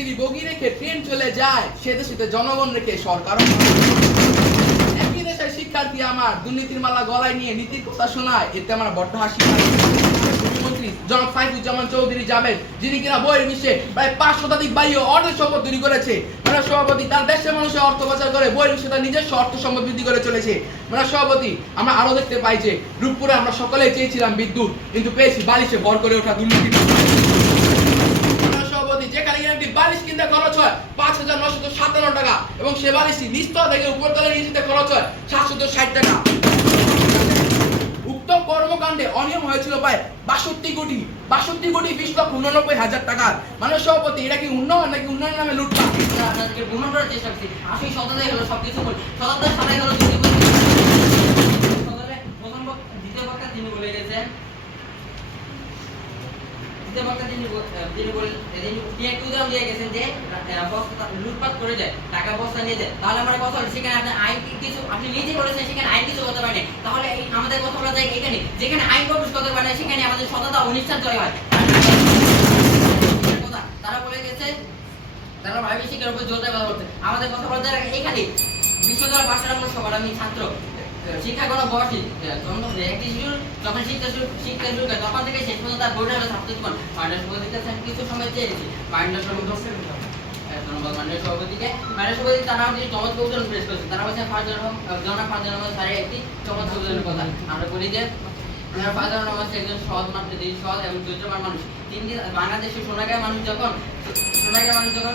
সিঁড়ি বগি রেখে ট্রেন চলে যায়, সে দেশে জনগণ রেখে সরকার একই শিক্ষার্থী আমার দুর্নীতির মালা গলায় নিয়ে নীতির কথা শোনায় এতে আমার বড্ড হাসি জনাব চৌধুরী যাবেন, যিনি কিনা বইয়ের প্রায় পাঁচ শতাধিক সম্পদ তৈরি করেছে। মানে সভাপতি, তার দেশের মানুষের অর্থ পাচার করে বইয়ের তার নিজস্ব অর্থ সম্পদ বৃদ্ধি করে চলেছে। মানে সভাপতি, আমরা আরও দেখতে পাই যে রূপপুরে আমরা সকলেই চেয়েছিলাম বিদ্যুৎ, কিন্তু পেয়েছি বালিশে ভর করে ওঠা দুর্নীতি সভাপতি যেখানে কিনা একটি বালিশ কিনতে খরচ হয় পাঁচ হাজার নশত সাতান্ন টাকা এবং সে বালিশটি নিস্তর থেকে উপরতলে নিয়ে যেতে খরচ হয় সাতশত ষাট টাকা। উক্ত কর্মকাণ্ডে অনিয়ম হয়েছিল প্রায় বাষট্টি কোটি। বাষট্টি কোটি বিশ লক্ষ উননব্বই হাজার টাকার মানে সভাপতি, এটা কি উন্নয়ন নাকি উন্নয়ন নামে আমরা আপনাদেরকে করার চেষ্টা করছি। আসলে সততাই হলো সবকিছু বলি সততার সাথে হলো প্রথম দ্বিতীয় বক্তা তিনি বলে গেছেন দ্বিতীয় বক্তা তিনি তিনি বলে তিনি একটি উদাহরণ দিয়ে গেছেন যে বস্তা লুটপাট করে যায়, টাকা বস্তা নিয়ে যায়। তাহলে আমার কথা হলো সেখানে আপনি আইন কিছু আপনি নিজে বলেছেন সেখানে আইন কিছু করতে পারেন। তাহলে আমাদের কথা বলা যায় এখানে। যেখানে আইন প্রবেশ করতে পারে সেখানে আমাদের সততা অনিশ্চার জয় হয়। তারা বলে গেছে, তারা ভাবি শিক্ষার উপর জোর দেওয়া বলতে আমাদের কথা বলতে এখানে। বিশ্ববিদ্যালয় পাশের আমরা সবার আমি ছাত্র। শিক্ষা কোনো শিশু যখন শিক্ষা শুরু শিক্ষা শুরু করে তখন থেকে শেষ পর্যন্ত তার বোর্ডে হলো ছাত্র জীবন মাইনাস কিছু সময় চেয়েছি। মাইনাস ধন্যবাদ। মাননীয় সভাপতিকে। মাননীয় সভাপতি তারা আমাদের চমৎকার উদাহরণ পেশ করেছে। তারা বলছেন ফারজান জনাব ফারজান রহমান স্যারের একটি চমৎকার উদাহরণের কথা। আমরা বলি যে ফারজান রহমান একজন সৎ মানুষ সৎ এবং চরিত্রবান মানুষ। তিনি বাংলাদেশের সোনাগাঁয়ের মানুষ যখন সোনাগাঁয়ের মানুষ যখন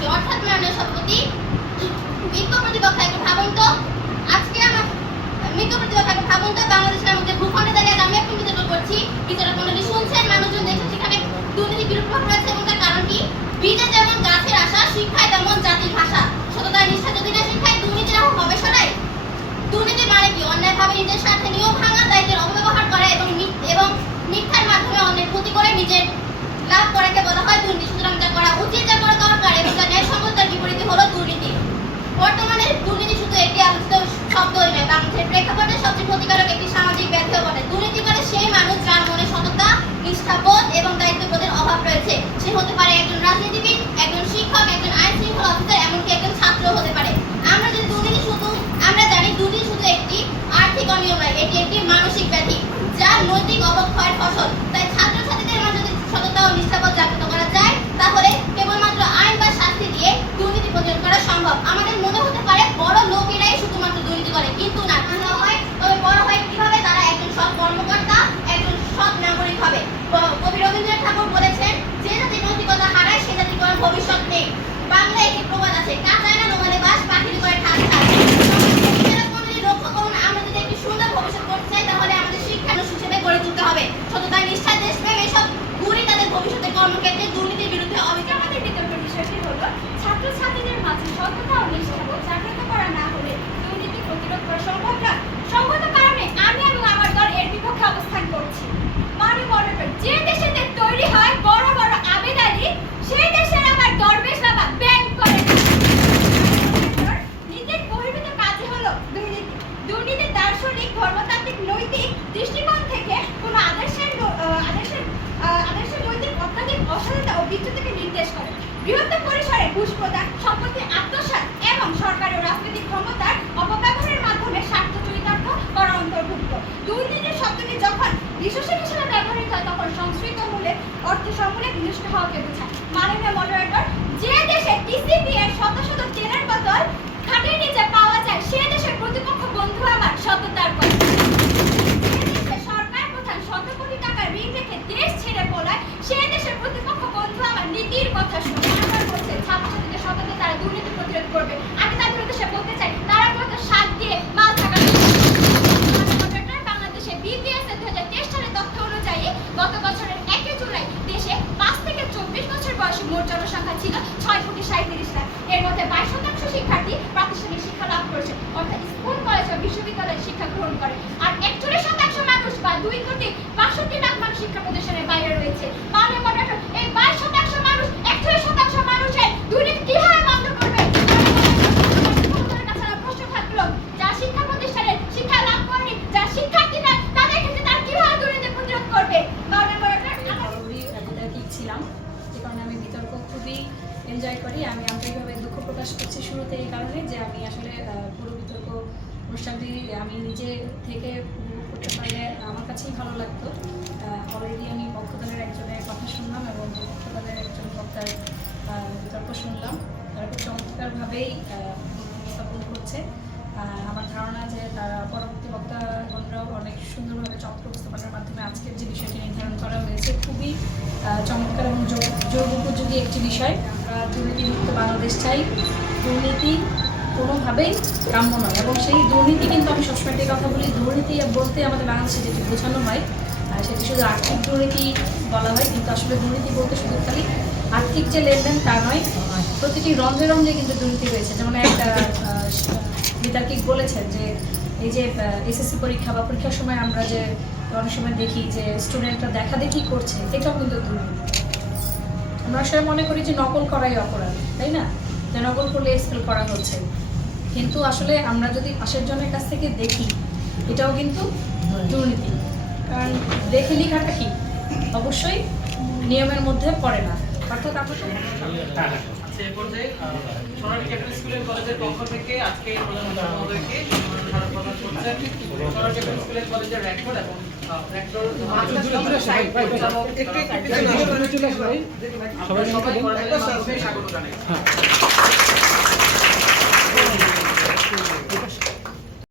করছি অর্থাৎ মাননীয় সভাপতি বিজ্ঞ প্রতিপক্ষ একটা ভাবুন তো আজকে আমার মৃত্যু প্রতিপক্ষ একটা ভাবুন তো বাংলাদেশের মধ্যে ভূখণ্ডে দাঁড়িয়ে আমি এখন বিতর্ক করছি। বিচারক মন্ডলী শুনছেন, মানুষজন দেখছেন, সেখানে দুর্নীতি বিরূপ রয়েছে এবং তার কারণ কি? বীজে যেমন গাছের আশা, শিক্ষায় তেমন জাতির ভাষা। সততা নিষ্ঠা যদি না শিক্ষায় দুর্নীতি না হবে সরাই দুর্নীতি মানে কি? অন্যায়ভাবে নিজের স্বার্থে নিয়ম ভাঙার দায়িত্বের অপব্যবহার করা এবং এবং মিথ্যার মাধ্যমে অন্যের ক্ষতি করে নিজের লাভ করাকে বলা হয় দুর্নীতি। সুতরাং যা করা উচিত যা করা দরকার এবং যা ন্যায়সঙ্গত তার বিপরীতে হলো দুর্নীতি বর্তমানে দুর্নীতি শুধু একটি আলোচিত শব্দই নয় বাংলাদেশের প্রেক্ষাপটে সবচেয়ে ক্ষতিকারক একটি সামাজিক ব্যাধিও বটে দুর্নীতি করে সেই মানুষ যার মনে সততা নিষ্ঠাবোধ এবং দায়িত্ববোধের অভাব রয়েছে সে হতে পারে একজন রাজনীতিবিদ একজন শিক্ষক একজন আইন শৃঙ্খলা অফিসার এমনকি একজন ছাত্র হতে পারে আমরা যদি দুর্নীতি শুধু আমরা জানি দুর্নীতি শুধু একটি আর্থিক অনিয়ম নয় এটি একটি মানসিক ব্যাধি যার নৈতিক অবক্ষয়ের ফসল তাই ছাত্রছাত্রীদের মাঝে যদি সততা ও নিষ্ঠাবোধ জাগ্রত করা যায় তাহলে কেবলমাত্র আইন বা শাস্তি দিয়ে দুর্নীতি প্রতিরোধ করা সম্ভব আমাদের মনে হতে পারে বড় লোকেরাই শুধুমাত্র দুর্নীতি করে কিন্তু না তা না হয় তবে বড় হয় কীভাবে তারা একজন সৎ কর্মকর্তা একজন সৎ নাগরিক হবে ব- কবির আছে কাঁচায় না রোমালে বাস পাখির করে ঠাস ঠাস সমাজের কোনদিন রক্ষা করুন আমরা যদি একটি সুন্দর ভবিষ্যৎ করতে চাই তাহলে আমাদের শিক্ষা হিসেবে গড়ে তুলতে হবে সততা নিষ্ঠা দেশপ্রেম এসব গুণই তাদের ভবিষ্যতের কর্মক্ষেত্রে দুর্নীতির বিরুদ্ধে অভিযান আমাদের বিতর্কের বিষয়টি হলো ছাত্রছাত্রীদের মাঝে সততা ও নিষ্ঠাবোধ জাগ্রত করা না হলে দুর্নীতি প্রতিরোধ করা সম্ভব না সঙ্গত কারণে আমি এবং আমার দল এর বিপক্ষে অবস্থান করছি মানে মনে করেন, যে দেশেতে তৈরি হয় বড় বড় আবেদারি সেই দেশের আমার দরবেশ বাবা ব্যাংক করে না। নীতির বহির্ভূত কাজই হলো দুর্নীতি দুর্নীতি দার্শনিক ধর্মতাত্ত্বিক নৈতিক দৃষ্টিকোণ থেকে কোনো আদর্শের ন- আহ, আদর্শের আহ, আদর্শের নৈতিক অত্যাধিক অসততা ও বিচ্যুতিকে নির্দেশ করে বৃহত্তর পরিসরে ঘুষ সম্পত্তি আত্মসাৎ এবং সরকারি ও রাজনৈতিক ক্ষমতার অপব্যবহারের মাধ্যমে স্বার্থ চরিতার্থ করা অন্তর্ভুক্ত। দুর্নীতির শব্দটি যখন হিসেবে ব্যবহৃত হয়, তখন সংস্কৃত মূলে অর্থ বিনষ্ট হওয়াকে বোঝায়? মাননীয় মডারেটর যে দেশে টিসিপি এর শত শত তেলের বোতল খাটের নিচে পাওয়া যায়, সে দেশের প্রতিপক্ষ বন্ধু আমার সততার কথা দেশে ছেড়ে সে দেশের প্রতিপক্ষ বন্ধু আমার নীতির কথা শুনে বারবার বলছে ছাত্রছাত্রীদের সততা তারা দুর্নীতি প্রতিরোধ করবে। আমি তাদের উদ্দেশ্যে বলতে চাই, তারা মূলত সাত দিয়ে মাল থাকা বাংলাদেশে বিবিএস এর 2023 সালের তথ্য অনুযায়ী গত বছরের 1 জুলাই দেশে 5 থেকে 24 বছর বয়সী মোট জনসংখ্যা ছিল 6 কোটি 37 লাখ। এর মধ্যে 22 শতাংশ শিক্ষার্থী প্রাতিষ্ঠানিক শিক্ষা লাভ করেছে, অর্থাৎ স্কুল, কলেজ ও বিশ্ববিদ্যালয়ে শিক্ষা গ্রহণ করে। আর 41 শতাংশ মানুষ বা 2 কোটি 62 লাখ মানুষ শিক্ষা প্রতিষ্ঠানের বাইরে রয়েছে। মানে মোটামুটি এই 22 শতাংশ মানুষ 41 শতাংশ মানুষের দুর্নীতি কীভাবে বন্ধ করবে সরকারের কাছে আমার প্রশ্ন থাকল যা শিক্ষা প্রতিষ্ঠানে শিক্ষা লাভ করেনি যা শিক্ষার্থীরা তাদের ক্ষেত্রে তারা কীভাবে দুর্নীতি প্রতিরোধ করবে মাননীয় মডারেটর আমার বরাবরই বিতর্কিক ছিলাম যে কারণে আমি বিতর্ক খুবই এনজয় করি। আমি আন্তরিকভাবে দুঃখ প্রকাশ করছি শুরুতে এই কারণে যে আমি আসলে পুরো বিতর্ক অনুষ্ঠানটি আমি নিজে থেকে উপভোগ করতে পারলে আমার কাছেই ভালো লাগতো। অলরেডি আমি পক্ষদলের একজনের কথা শুনলাম এবং পক্ষদলের একজন বক্তার বিতর্ক শুনলাম। তারা খুব চমৎকারভাবেই উপস্থাপন করছে। আমার ধারণা যে তারা পরবর্তী বক্তাগণরাও অনেক সুন্দরভাবে চমৎকার উপস্থাপনের মাধ্যমে আজকের যে বিষয়টি নির্ধারণ করা হয়েছে, খুবই চমৎকার এবং যোগ- যোগ উপযোগী একটি বিষয়। দুর্নীতিমুক্ত বাংলাদেশ চাই। দুর্নীতি কোনোভাবেই কাম্য নয় এবং সেই দুর্নীতি কিন্তু আমি সবসময় কথা বলি, দুর্নীতি বলতে আমাদের বাংলাদেশে যেটি বোঝানো হয় সেটি শুধু আর্থিক দুর্নীতি বলা হয়, কিন্তু আসলে দুর্নীতি বলতে শুধু খালি আর্থিক যে লেনদেন তা নয়, প্রতিটি রন্ধে রন্ধে কিন্তু দুর্নীতি রয়েছে যেমন একটা বিতার্কিক বলেছেন যে এই যে এসএসসি পরীক্ষা বা পরীক্ষার সময় আমরা যে অনেক সময় দেখি যে স্টুডেন্টরা দেখা দেখি করছে, এটাও কিন্তু দুর্নীতি। আমরা আসলে মনে করি যে নকল করাই অপরাধ তাই না? যে নকল করলে এক্সপেল করা হচ্ছে। কিন্তু আসলে আমরা যদি পাশের জনের কাছ থেকে দেখি এটাও কিন্তু দুর্নীতি। কারণ দেখে লেখাটা কি? অবশ্যই নিয়মের মধ্যে পড়ে না। অর্থাৎ আমরা আচ্ছা, স্কুল এন্ড কলেজের পক্ষ থেকে আজকে প্রধানমন্ত্রী সবাই কলেজের স্বাগত জানাই।